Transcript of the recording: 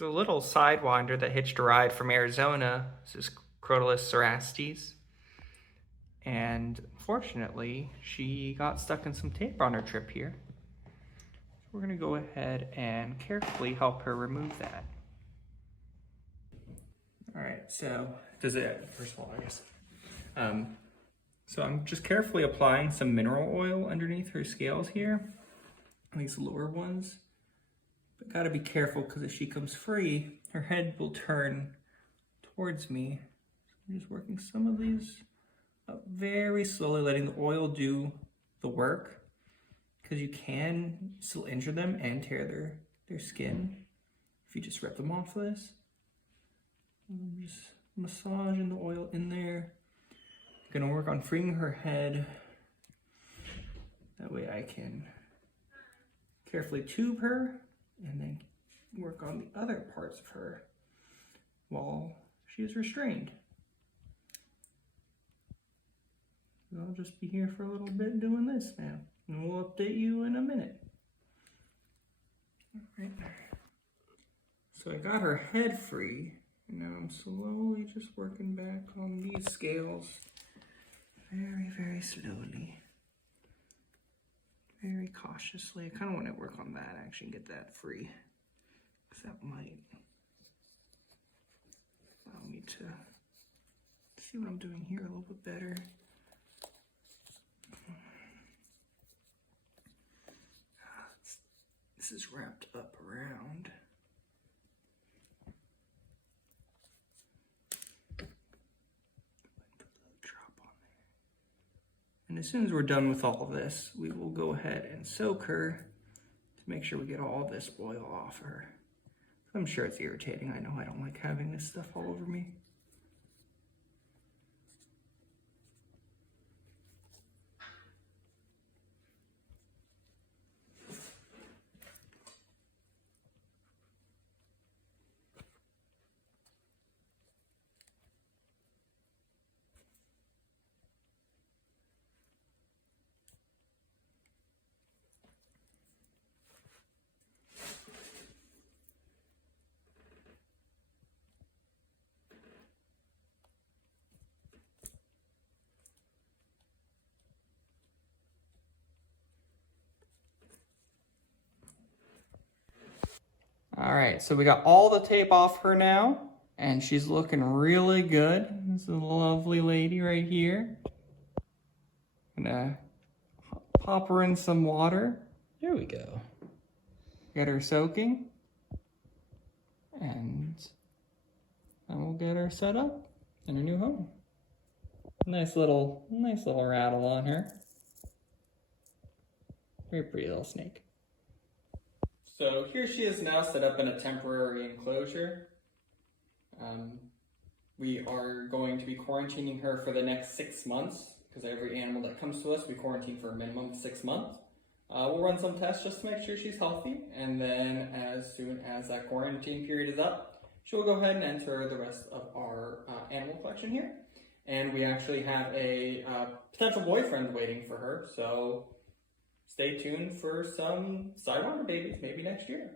The little Sidewinder that hitched a ride from Arizona. This is Crotalus cerastes. And unfortunately, she got stuck in some tape on her trip here. So we're gonna go ahead and carefully help her remove that. All right, so first of all, I guess. So I'm just carefully applying some mineral oil underneath her scales here, these lower ones. But gotta be careful because if she comes free, her head will turn towards me. So I'm just working some of these up very slowly, letting the oil do the work, because you can still injure them and tear their skin if you just rip them off this. I'm just massaging the oil in there. I'm gonna work on freeing her head. That way I can carefully tube her and then work on the other parts of her while she is restrained. I'll just be here for a little bit doing this now, and we'll update you in a minute. All right. So I got her head free, and now I'm slowly just working back on these scales. Very, very slowly. Very cautiously. I kind of want to work on that actually and get that free, because that might allow me to see what I'm doing here a little bit better. This is wrapped up around. And as soon as we're done with all of this, we will go ahead and soak her to make sure we get all this oil off her. I'm sure it's irritating. I know I don't like having this stuff all over me. All right, so we got all the tape off her now, and she's looking really good. This is a lovely lady right here. Gonna pop her in some water. There we go. Get her soaking, and then we'll get her set up in her new home. Nice little rattle on her. Very pretty little snake. So here she is now set up in a temporary enclosure. We are going to be quarantining her for the next 6 months, because every animal that comes to us, we quarantine for a minimum of 6 months. We'll run some tests just to make sure she's healthy, and then as soon as that quarantine period is up, she'll go ahead and enter the rest of our animal collection here. And we actually have a potential boyfriend waiting for her, so stay tuned for some Sidewinder babies, maybe next year.